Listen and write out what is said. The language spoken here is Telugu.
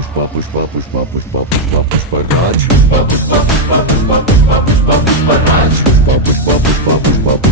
పుష్ప పుష్ప పుష్ప పుష్ప పుష్ప పుష్పరాజ్ పుష్ప పుష్ప పుష్ప పుష్ప పుష్ప పుష్ప పుష్పరాజ్ పుష్ప పుష్ప పుష్ప పుష్ప